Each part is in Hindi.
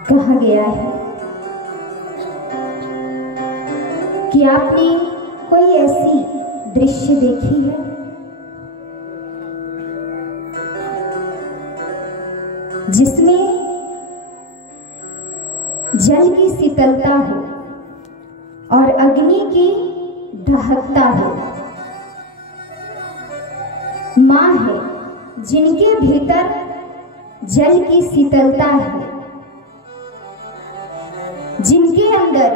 कहा गया है कि आपने कोई ऐसी दृश्य देखी है जिसमें जल की शीतलता हो और अग्नि की दहकता हो। माँ है जिनके भीतर जल की शीतलता है, जिनके अंदर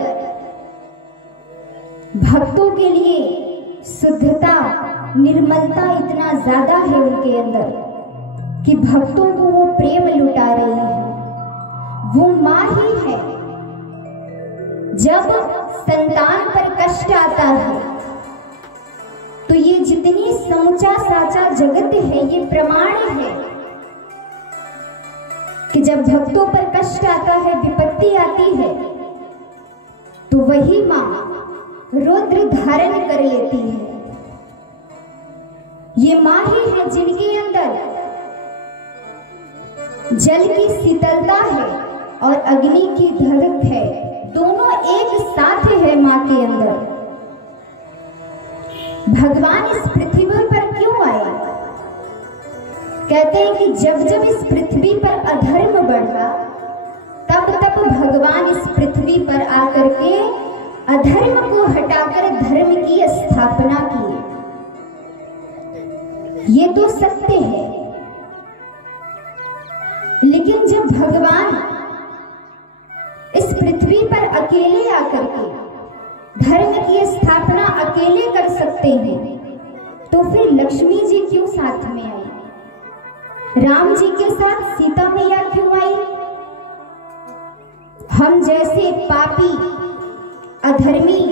भक्तों के लिए शुद्धता, निर्मलता इतना ज्यादा है उनके अंदर कि भक्तों को वो प्रेम लुटा रही है। वो माँ ही है। जब संतान पर कष्ट आता है तो ये जितनी समूचा साचा जगत है ये प्रमाण है कि जब भक्तों पर कष्ट आता है, विपत्ति आती है, तो वही माँ रुद्र धारण कर लेती है। ये माँ ही है जिनके अंदर जल की शीतलता है और अग्नि की धड़क है, दोनों एक साथ है माँ के अंदर। भगवान इस पृथ्वी पर क्यों आए? कहते हैं कि जब जब इस पृथ्वी पर अधर्म बढ़ा तब तब भगवान इस पृथ्वी पर आकर के अधर्म को हटाकर धर्म की स्थापना की। ये तो सत्य है, लेकिन जब भगवान इस पृथ्वी पर अकेले आकर के धर्म की स्थापना अकेले कर सकते हैं, तो फिर लक्ष्मी जी क्यों साथ में आई? राम जी के साथ सीता मैया क्यों आई? हम जैसे पापी, अधर्मी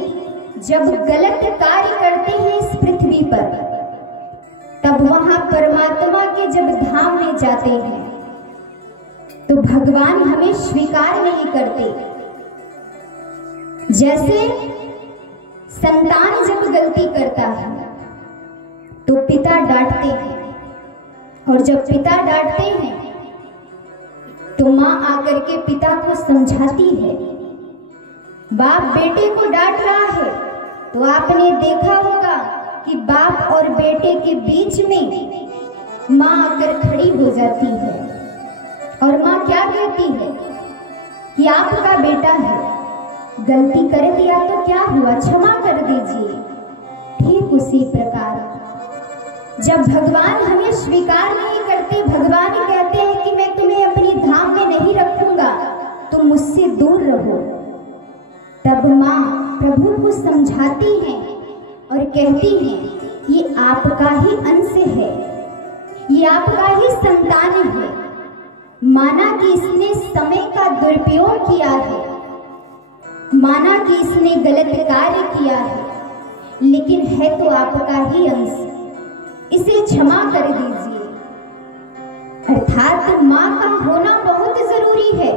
जब गलत कार्य करते हैं इस पृथ्वी पर, तब वहां परमात्मा के जब धाम में जाते हैं तो भगवान हमें स्वीकार नहीं करते। जैसे संतान जब गलती करता है तो पिता डांटते हैं, और जब पिता डांटते हैं तो माँ आकर के पिता को समझाती है। बाप बेटे को डांट रहा है तो आपने देखा होगा कि बाप और बेटे के बीच में माँ आकर खड़ी हो जाती है और माँ क्या कहती है कि आपका बेटा है, गलती कर दिया तो क्या हुआ, क्षमा कर दीजिए। ठीक उसी प्रकार जब भगवान हमें स्वीकार नहीं करते, भगवान कहते हैं कि मैं तुम्हें अपनी धाम में नहीं रखूंगा, तुम मुझसे दूर रहो, तब माँ प्रभु को समझाती हैं और कहती हैं ये आपका ही अंश है, ये आपका ही संतान है। माना कि इसने समय का दुरुपयोग किया है, माना कि इसने गलत कार्य किया है, लेकिन है तो आपका ही अंश, इसे क्षमा कर दीजिए। अर्थात माँ का होना बहुत जरूरी है।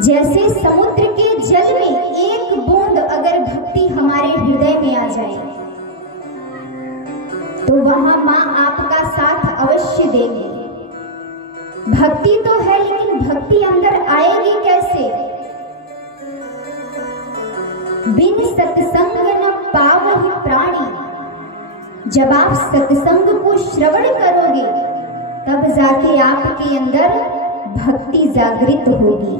जैसे समुद्र के जल में एक बूंद अगर भक्ति हमारे हृदय में आ जाए तो वहां माँ आपका साथ अवश्य देगी। भक्ति तो है, लेकिन भक्ति अंदर आएगी कैसे? बिन सत्संग न पावहि प्राणी। जब आप सत्संग को श्रवण करोगे तब जाके आपके अंदर भक्ति जागृत होगी।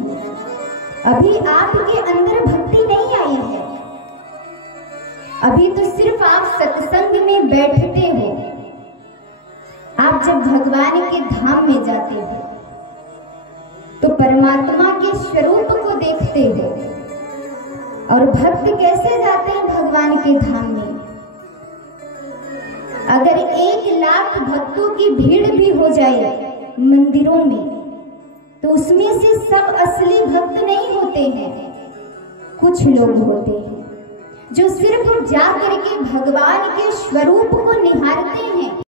अभी आपके अंदर भक्ति नहीं आई है, अभी तो सिर्फ आप सत्संग में बैठते हो। आप जब भगवान के धाम में जाते हो तो परमात्मा के स्वरूप को देखते हो। और भक्त कैसे जाते हैं भगवान के धाम में? अगर 1,00,000 भक्तों की भीड़ भी हो जाए मंदिरों में तो उसमें से सब असली भक्त नहीं होते हैं। कुछ लोग होते हैं जो सिर्फ जाकर के भगवान के स्वरूप को निहारते हैं